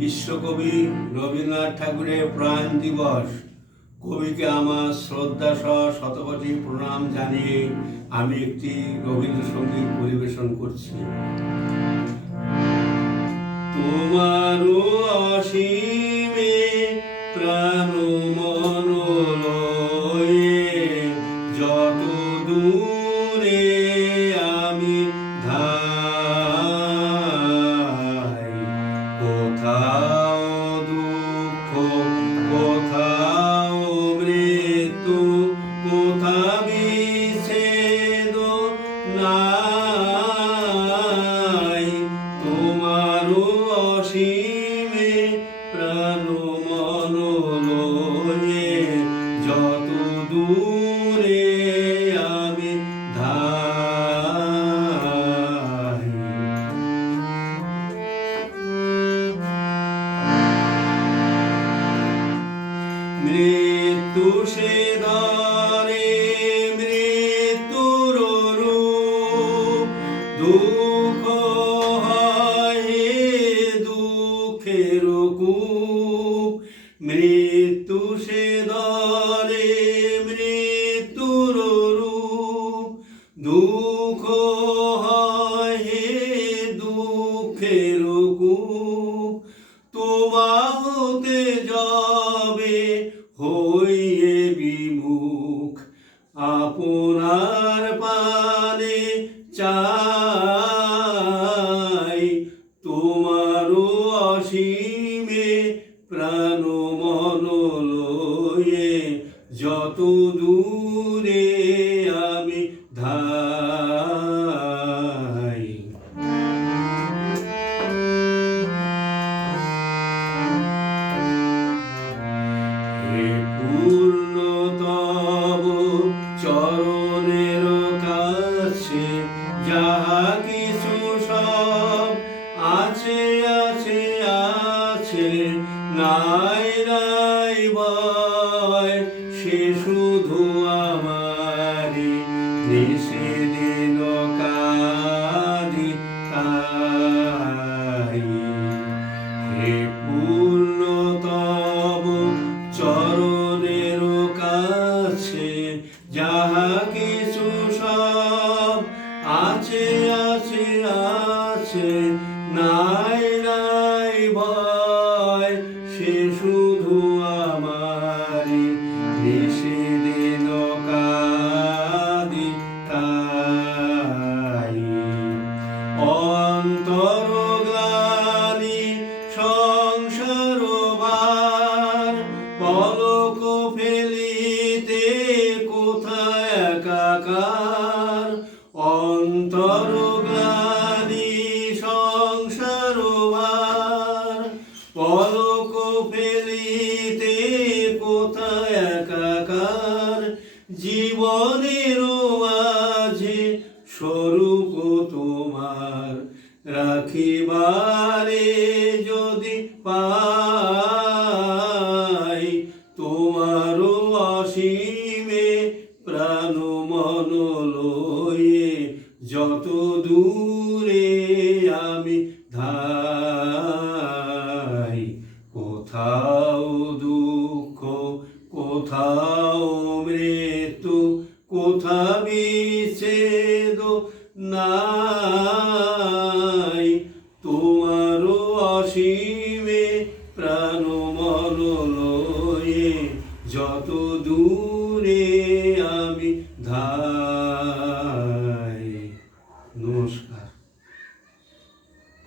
বিশ্বকবি রবীন্দ্রনাথ ঠাকুরের প্রাণ দিবস। কবিকে আমার শ্রদ্ধা সহ শতকোটি প্রণাম জানিয়ে আমি একটি রবীন্দ্রসঙ্গীত পরিবেশন করছি। তোমারও অসীমে প্রাণ মন লয়ে যত দূরে আমি ধাই, কোথাও দুঃখ কোথাও মৃত্যু কোথা বিচ্ছেদ নাই, তোমারও অসীমে প্রাণ মন লয়ে যত দূরে আমি ধাই। মৃত্যু সে ধরে মৃত্যুর রূপ, দুঃখ হয় দুঃখের কূপ। মৃত্যু সে ধরে মৃত্যুর রূপ, দুঃখ হয় দুঃখের কূপ। তোমা হতে যাবে হইয়ে বিমুখ, আপনার পানে চাই, তোমারও অসীমে প্রাণ মন লয়ে যত দূরে আমি ধাই। হে পূর্ণ তব চরণের কাছে যাহা কিছু সব আছে আছে আছে, নাই নাই ভয় সে শুধু আমারি, নিষেদিন কাঁদি তাই। হে পূর্ণ তব চরণের কাছে যাহা কিছু সব আছে আছে আছে, নাই নাই ভয় সে শুধু আমারি, নিষেদিন কাঁদি তাই। অন্তর গ্লানি সংসার ভার, পলক ফেলিতে কোথায় একাকার। অন্তর গ্লানি সংসার ভার, পলক ফেলিতে কোথায় একাকার। জীবনের মাঝে স্বরূপ তোমার রাখিবারে যদি পাই, তোমারও অসীমে প্রাণ মন লয়ে যত দূরে আমি ধাই। কোথাও দুঃখ কোথাও মৃত্যু কোথা বিচ্ছেদ নাই, তোমারও অসীমে প্রাণ মন লয়ে যত দূরে আমি ধাই।